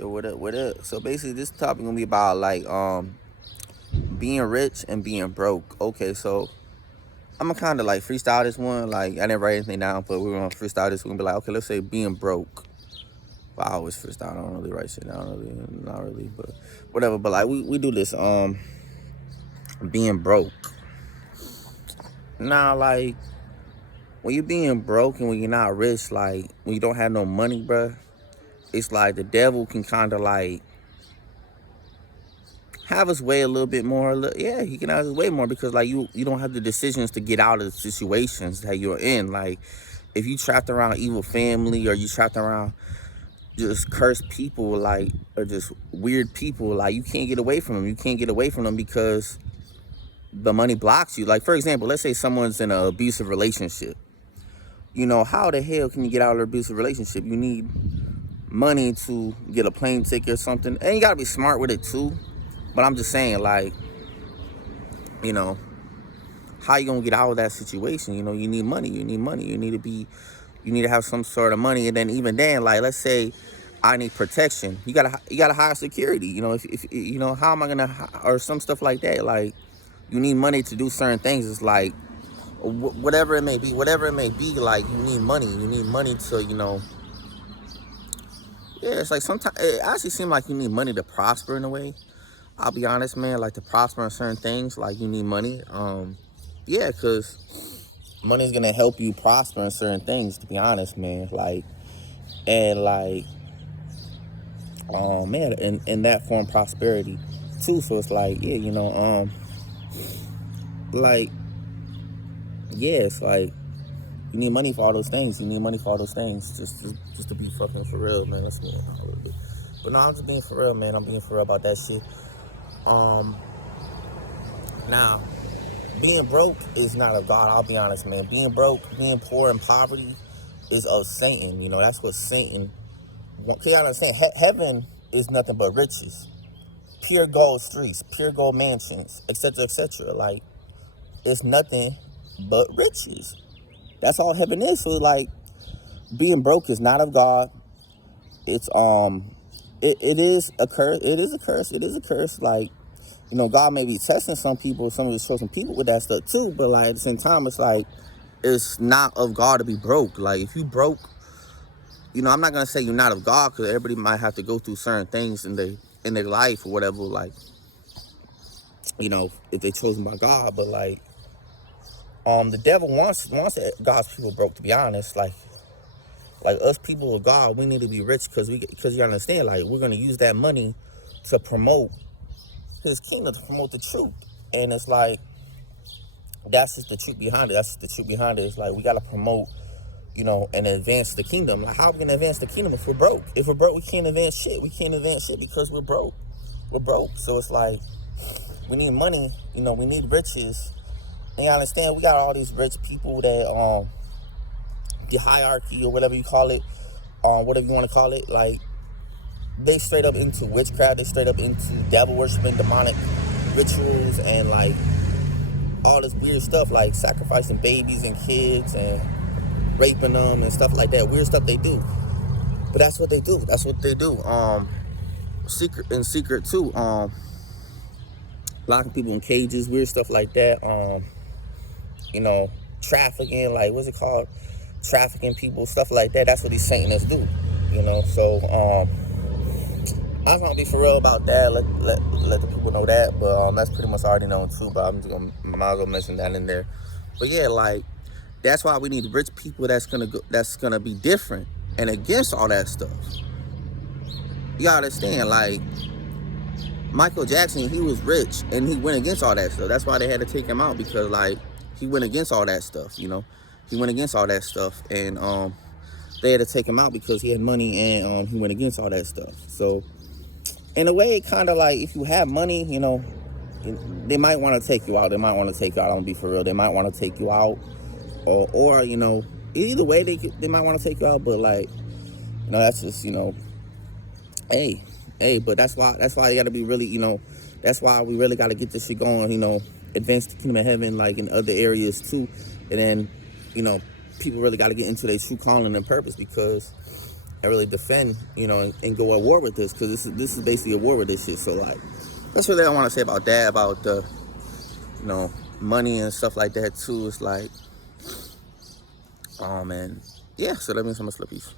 Yo, what up? What up? So basically, this topic gonna be about like being rich and being broke. Okay, so I'm gonna kind of like freestyle this one. Like I didn't write anything down, but we're gonna freestyle this. We're gonna be like, okay, let's say being broke. Well, I always freestyle. I don't really write shit down, really, not really, but whatever. But like we do this being broke. Now like when you're being broke and when you're not rich, like when you don't have no money, bruh, it's like the devil can kind of like have his way a little bit more. Yeah, he can have his way more because like you don't have the decisions to get out of the situations that you're in. Like if you trapped around evil family or you trapped around just cursed people, like, or just weird people, like you can't get away from them. You can't get away from them because the money blocks you. Like for example, let's say someone's in an abusive relationship. You know, how the hell can you get out of an abusive relationship? You need money to get a plane ticket or something, and you gotta be smart with it too. But I'm just saying, like, you know, how you gonna get out of that situation? You know, you need money. You need money. You need to have some sort of money. And then even then, like, let's say I need protection. You gotta hire security. You know, if you know, how am I gonna, or some stuff like that. Like, you need money to do certain things. It's like whatever it may be, like you need money. You need money to, you know. Yeah, it's like sometimes it actually seems like you need money to prosper in a way. I'll be honest, man, like to prosper in certain things, like you need money. Yeah, because money's gonna help you prosper in certain things, to be honest, man. Like, and like, man, in that form prosperity too. So it's like, yeah, you know, like, yeah, it's like you need money for all those things. You need money for all those things. Just to be fucking for real, man. Let's get a little bit. But no, I'm just being for real, man. I'm being for real about that shit. Now, being broke is not of God. I'll be honest, man. Being broke, being poor and poverty is of Satan. You know, that's what Satan wants. Can you understand? Heaven is nothing but riches, pure gold streets, pure gold mansions, etc., etc. Like, it's nothing but riches. That's all heaven is. So, like, being broke is not of God. It's it is a curse. It is a curse. It is a curse. Like, you know, God may be testing some people, some of his chosen people with that stuff too. But like at the same time, it's like it's not of God to be broke. Like if you broke, you know, I'm not gonna say you're not of God because everybody might have to go through certain things in their life or whatever. Like, you know, if they chosen by God, but like, the devil wants God's people broke. To be honest, like us people of God, we need to be rich because you understand, like we're gonna use that money to promote his kingdom, to promote the truth. And it's like that's just the truth behind it. That's just the truth behind it. It's like we gotta promote, you know, and advance the kingdom. Like how are we gonna advance the kingdom if we're broke? If we're broke, we can't advance shit. We can't advance shit because we're broke. We're broke. So it's like we need money, you know, we need riches. And you understand, we got all these rich people that the hierarchy or whatever you call it, whatever you want to call it, like they straight up into witchcraft, they straight up into devil worshiping, demonic rituals, and like all this weird stuff, like sacrificing babies and kids and raping them and stuff like that. Weird stuff they do. But that's what they do. That's what they do. Secret too. Locking people in cages, weird stuff like that. You know, trafficking, like what's it called? Trafficking people, stuff like that. That's what these Satanists do. You know, so I was gonna be for real about that. Let the people know that, but that's pretty much already known too. But I'm just gonna might as well mention that in there. But yeah, like that's why we need rich people that's gonna be different and against all that stuff. You gotta understand, like Michael Jackson, he was rich and he went against all that stuff. That's why they had to take him out because like he went against all that stuff. You know, he went against all that stuff, and they had to take him out because he had money and he went against all that stuff. So in a way, kind of like if you have money, you know, they might want to take you out. They might want to take you out. I'm gonna be for real. They might want to take you out, or you know, either way they might want to take you out. But like, you know, that's just, you know, hey. But that's why you got to be really, you know, that's why we really got to get this shit going. You know, advance the kingdom of heaven like in other areas too, and then, you know, people really got to get into their true calling and purpose because and really defend, you know, and go at war with this, because this is basically a war with this shit. So like, that's really what I want to say about that, about the, you know, money and stuff like that too. It's like, oh man, yeah. So that means I'm gonna slip peace.